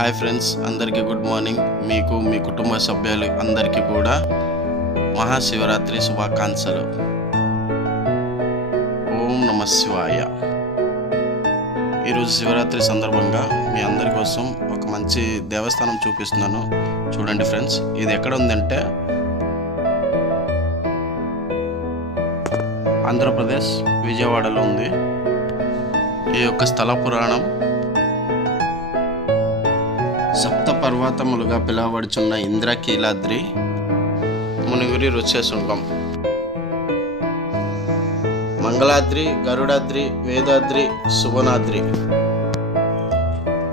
Hi friends అందరికీ good morning. మీకు మీ కుటుంబ సభ్యులు అందరికీ కూడా మహాశివరాత్రి శుభాకాంక్షలు. ఓం నమ శివాయ. ఈరోజు శివరాత్రి సందర్భంగా మీ అందరి కోసం ఒక మంచి దేవస్థానం చూపిస్తున్నాను. చూడండి ఫ్రెండ్స్ ఇది ఎక్కడ ఉందంటే ఆంధ్రప్రదేశ్ విజయవాడలో ఉంది. ఈ యొక్క స్థల పురాణం సప్త పర్వతములుగా పిలువబడుచున్న ఇంద్రకీలాద్రి మునిగురి రుచేశృంగం మంగళాద్రి గరుడాద్రి వేదాద్రి సువనాద్రి.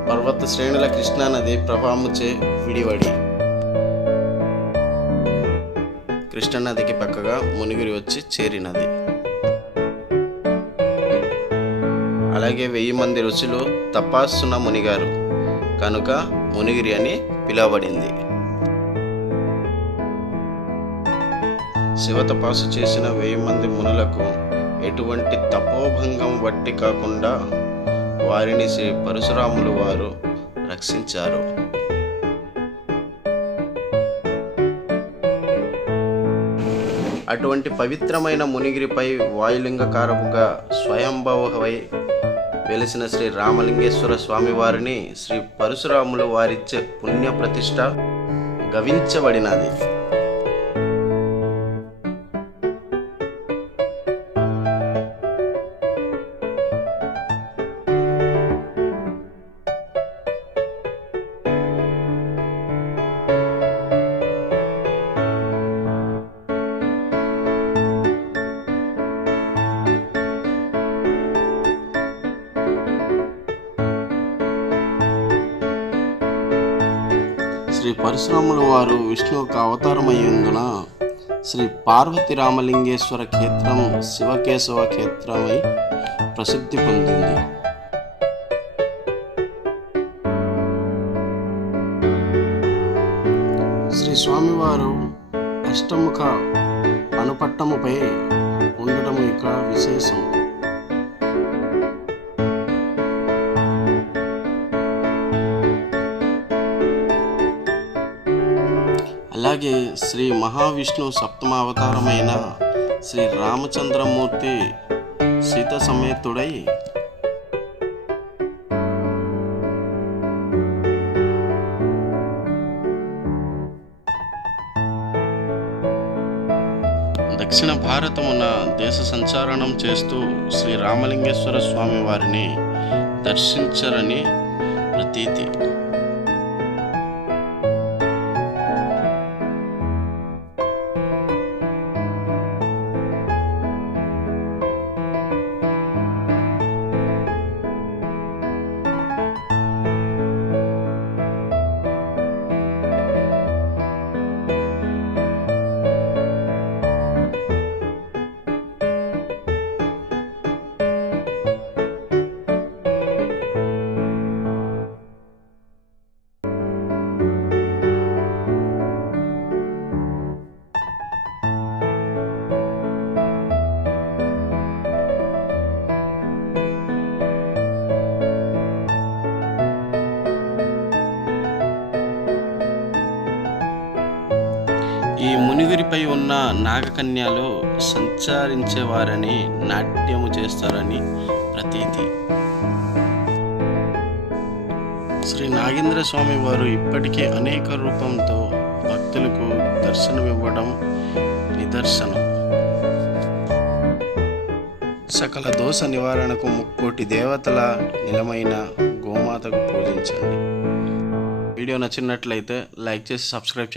పర్వత శ్రేణుల కృష్ణానది ప్రభాముచే విడివడి. కృష్ణానదికి పక్కగా మునిగిరి వచ్చి చేరినది అలాగే వెయ్యి మంది రుచులు తపాస్సున మునిగారు. కనుక మునిగిరి అని పిలువబడింది. శివ తపాసు చేసిన వెయ్యి మంది మునులకు ఎటువంటి తపోభంగం వట్టి కాకుండా వారిని శ్రీ పరశురాములు వారు రక్షించారు. అటువంటి పవిత్రమైన మునిగిరిపై వాయులింగకారముగా స్వయంభవై వెలిసిన శ్రీ రామలింగేశ్వర స్వామి వారిని శ్రీ పరశురాములు వారిచ్చే పుణ్య ప్రతిష్ట గవించబడినది. శ్రీ పరశురాముల వారు విష్ణు యొక్క అవతారమయ్యందున శ్రీ పార్వతి రామలింగేశ్వర క్షేత్రం శివకేశవ క్షేత్రమై ప్రసిద్ధి పొందింది. శ్రీ స్వామివారు అష్టముఖ అనుపట్టముపై ఉండటం యొక్క విశేషం. అలాగే శ్రీ మహావిష్ణు సప్తమావతారమైన శ్రీ రామచంద్రమూర్తి సీత సమేతుడై దక్షిణ భారతమున దేశ సంచారణం చేస్తూ శ్రీ రామలింగేశ్వర స్వామి వారిని దర్శించరని ప్రతీతి. ఈ మునిగిరిపై ఉన్న నాగకన్యలు సంచరించేవారని నాట్యము చేస్తారని ప్రతీతి. శ్రీ నాగేంద్ర స్వామి వారు ఇప్పటికే అనేక రూపంతో భక్తులకు దర్శనమివ్వడం నిదర్శనం. సకల దోష నివారణకు ముక్కోటి దేవతల నిలమైన గోమాతకు పూజించండి. వీడియో నచ్చినట్లయితే లైక్ చేసి సబ్స్క్రైబ్ చేయండి.